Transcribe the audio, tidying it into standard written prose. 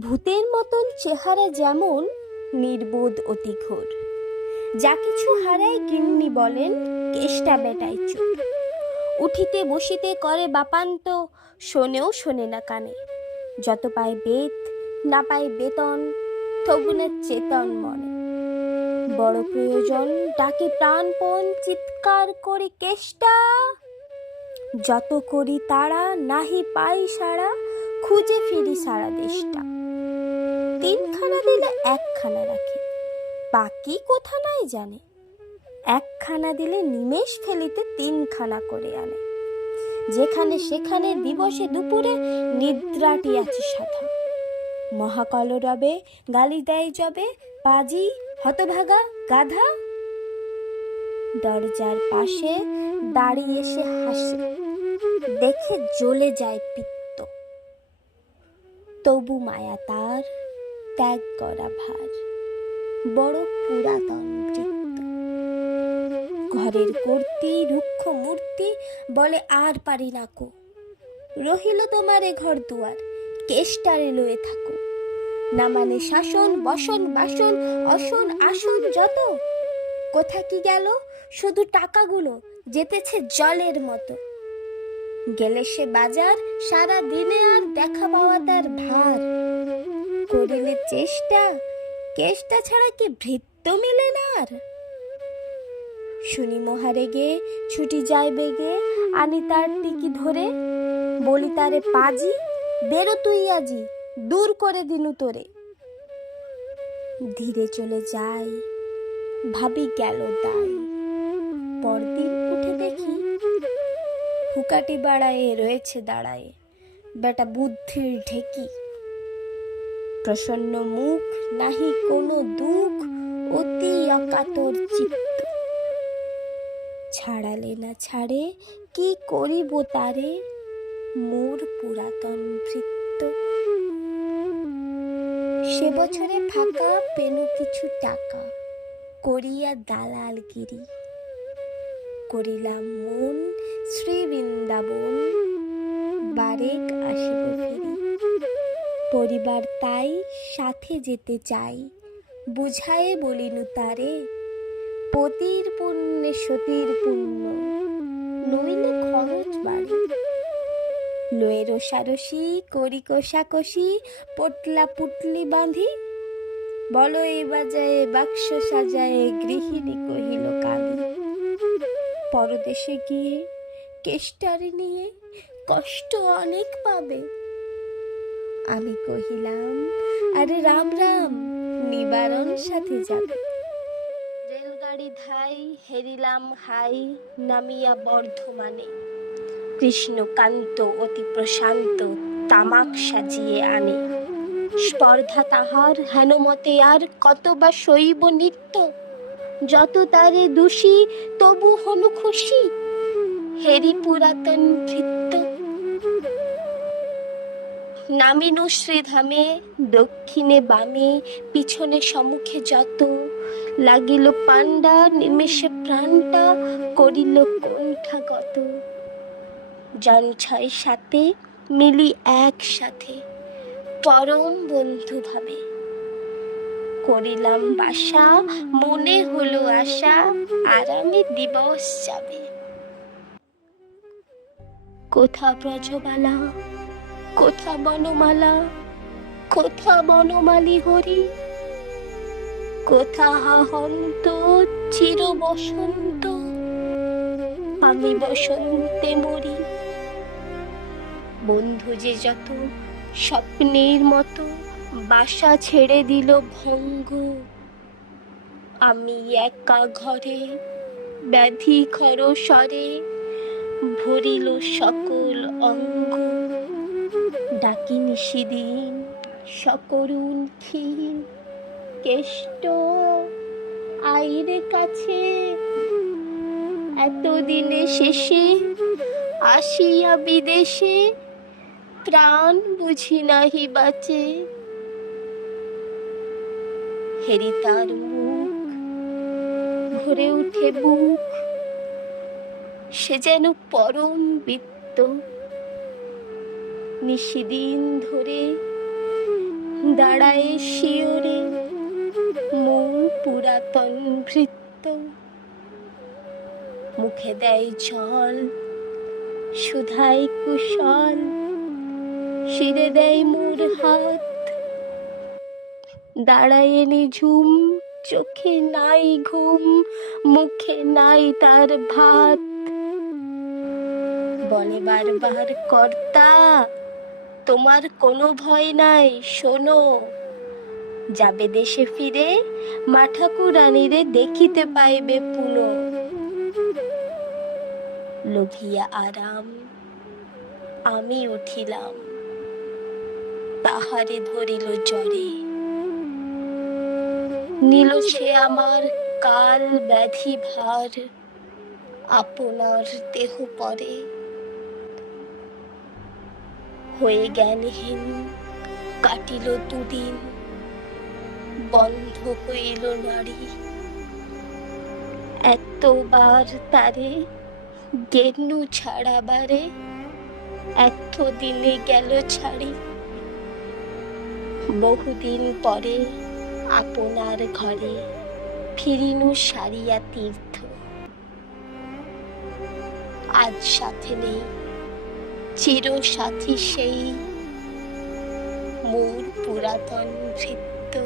ভূতের মতন চেহারা যেমন নির্বোধ অতি ঘোর, যা কিছু হারায় গিন্নি বলেন কেষ্টা বেটায় চোর। উঠিতে বসিতে করে বাপান্ত, শোনেও শোনে না কানে। যত পায় বেত না পায় বেতন, তবু না চেতন মনে। বড় প্রয়োজন ডাকি প্রাণপণ, চিৎকার করি কেষ্টা। যত করি তারা নাহি পাই সারা, খুঁজে ফিরি সারা দেশটা। তিনখানা দিলে একখানা রাখে, বাকি কোথা নাই জানে। একখানা দিলে নিমেষ ফেলিতে তিনখানা করে আনে। যেখানে সেখানে দিবসে দুপুরে নিদ্রাটি আছে সাধা। মহাকলরবে গালি দেয় যবে, পাজি হতভাগা গাধা। দরজার পাশে দাঁড়িয়ে সে হাসে, দেখে জ্বলে যায় পিত্ত। তবু মায়া তার ত্যাগ করা ভার, বড় পুরাতন বৃত্ত। ঘরের কর্তি রুক্ষ মূর্তি বলে আর পারি না কো। রহিল তোমারে ঘর দুয়ার, কেষ্টারে লয়ে থাকো। না মানে শাসন বসন বাসন অসন আসন যত। কোথা কি গেল শুধু টাকাগুলো, যেতেছে জলের মতো। গেলে সে বাজার সারা দিনে আর দেখা পাওয়া তার ভার। করিলে চেষ্টা, কেষ্টা ছাড়া কি ভৃত্য মিলে না আর। শুনি মহারেগে ছুটি যায় বেগে, আনি তার টিকি ধরে। বলি তারে পাজি, বেরো তুই আজি, দূর করে দিনু তোরে। ধীরে চলে যাই, ভাবি গেল দায়। পরদিন উঠে দেখি হুকাটি বাড়ায়ে রয়েছে দাঁড়ায়ে বেটা বুদ্ধির ঢেকি। প্রসন্ন মুখ, নাহি কোনো দুঃখ, অতি অকাতর চিত্ত। ছাড়ালে না ছাড়ে, কি করিব তারে, মোর পুরাতন ভৃত্য। সে বছরে ফাঁকা পেনু কিছু টাকা, করিয়া দালালগিরি। করিলাম মন শ্রী বৃন্দাবন, বারেক আসিব ফিরি। পরিবার তাই সাথে যেতে চাই, বুঝায়ে বলিনু তারে। পতির পুণ্যে সতীর পুণ্য, নইলে খরচ বাড়ে। লয়ে রসারসি করি কষাকষি, পটলা পুটলি বাঁধি। বলো এই বাজায়ে বাক্স সাজায়ে, গৃহিণী কহিল কাঁদি। পরদেশে গিয়ে কেষ্টারে নিয়ে কষ্ট অনেক পাবে। আমি কহিলাম আরে রাম রাম, নিবারণ সাথে যাবে। রেলগাড়ি ধাই হেরিলাম হাই, নামিয়া বর্ধমানে। কৃষ্ণকান্ত অতি প্রশান্ত, তামাক সাজিয়ে আনে। স্পর্ধা তাহার হেনমতে আর, কত বা শৈব নিত্য। যত তারে দোষী তবু হনু খুশি, হেরি পুরাতন ভৃত্য। নামিনু শ্রীধামে, দক্ষিণে বামে পিছনে সম্মুখে যত। লাগিল পাণ্ডা নিমেষে প্রাণটা, করিল কণ্ঠাগত। জন ছয় সাথে মিলি একসাথে, পরম বন্ধু ভাবে। করিলাম বাসা, মনে হলো আশা, আরামে দিবস যাবে। কোথা ব্রজবালা, কোথা বনমালা, কোথা বনমালী হরি। কোথা হাহন্ত চির বসন্ত, আমি বসন্তে মরি। বন্ধু যে যত স্বপ্নের মতো, বাসা ছেড়ে দিল ভঙ্গ। আমি একা ঘরে ব্যাধি খর স্বরে, ভরিল সকল অঙ্গ। ডাকি নিশিদিন সকরুণ ক্ষীণ, কেষ্ট আইরে কাছে। এতদিনে শেষে আসিয়া বিদেশে, প্রাণ বুঝি নাহি বাঁচে। হেরি তার মুখ, ভরে উঠে বুক, সে যেন পরম বৃত্ত। নিশিদিন ধরে দাঁড়ায় শিওরে মোর পুরাতন ভৃত্য। মুখে দেয় জল, সুধায় কুশল, শিরে দেয় মোর হাত। দাঁড়ায় নিঝুম, চোখে নাই ঘুম, মুখে নাই তার ভাত। বলে বারবার, কর্তা তোমার কোনো ভয় নাই, শোনো। যাবে দেশে ফিরে, মা ঠাকুরানীরে দেখিতে পাইবে পুনঃ। লোভিয়া আরাম আমি উঠিলাম, তাহারে ধরিল জ্বরে। নিল সে আমার কাল ব্যাধি ভার, আপনার দেহ পরে। হয়ে জ্ঞানহীন কাটিল দুদিন, বন্ধ হইল নাড়ি। এতবার তারে গেনু ছাড়াবারে, এত দিনে গেল ছাড়ি। বহুদিন পরে আপনার ঘরে ফিরিনু সারিয়া তীর্থ। আজ সাথে নেই চির সাথী সেই মোর পুরাতন ভৃত্য।